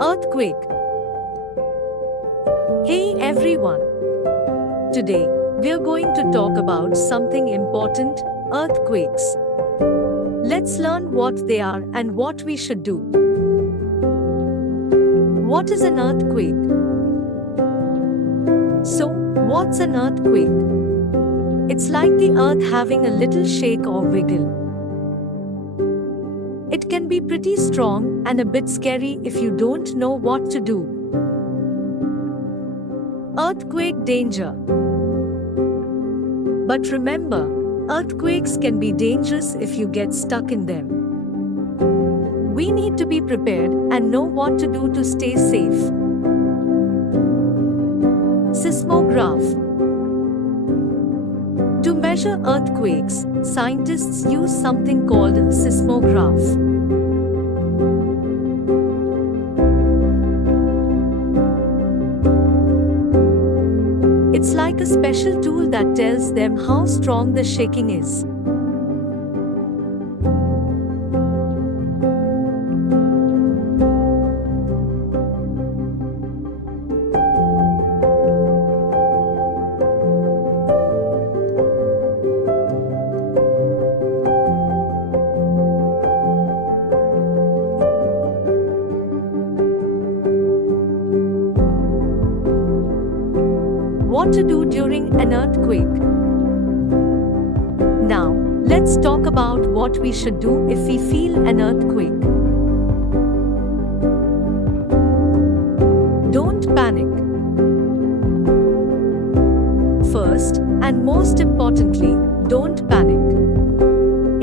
Earthquake. Hey everyone! Today, we're going to talk about something important: earthquakes. Let's learn what they are and what we should do. What is an earthquake? So, what's an earthquake? It's like the earth having a little shake or wiggle. It can be pretty strong and a bit scary if you don't know what to do. Earthquake danger. But remember, earthquakes can be dangerous if you get stuck in them. We need to be prepared and know what to do to stay safe. Seismograph. To measure earthquakes, scientists use something called a seismograph. It's like a special tool that tells them how strong the shaking is. What to do during an earthquake? Now, let's talk about what we should do if we feel an earthquake. Don't panic. First, and most importantly, don't panic.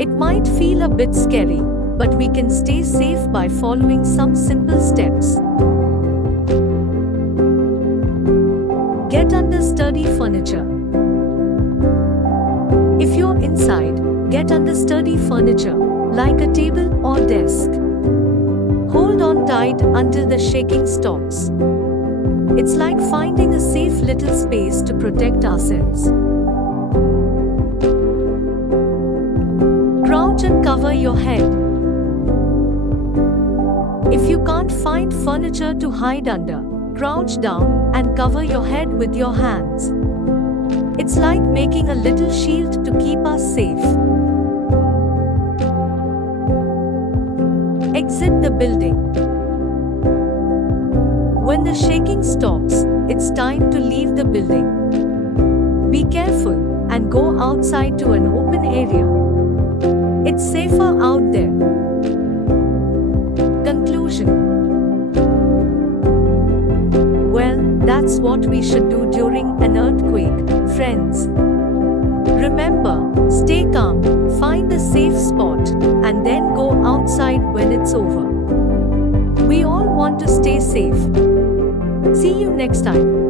It might feel a bit scary, but we can stay safe by following some simple steps. Get under sturdy furniture. If you're inside, get under sturdy furniture, like a table or desk. Hold on tight until the shaking stops. It's like finding a safe little space to protect ourselves. Crouch and cover your head. If you can't find furniture to hide under, crouch down and cover your head with your hands. It's like making a little shield to keep us safe. Exit the building. When the shaking stops, it's time to leave the building. Be careful and go outside to an open area. It's safer out there. Conclusion. That's what we should do during an earthquake, friends. Remember, stay calm, find a safe spot, and then go outside when it's over. We all want to stay safe. See you next time.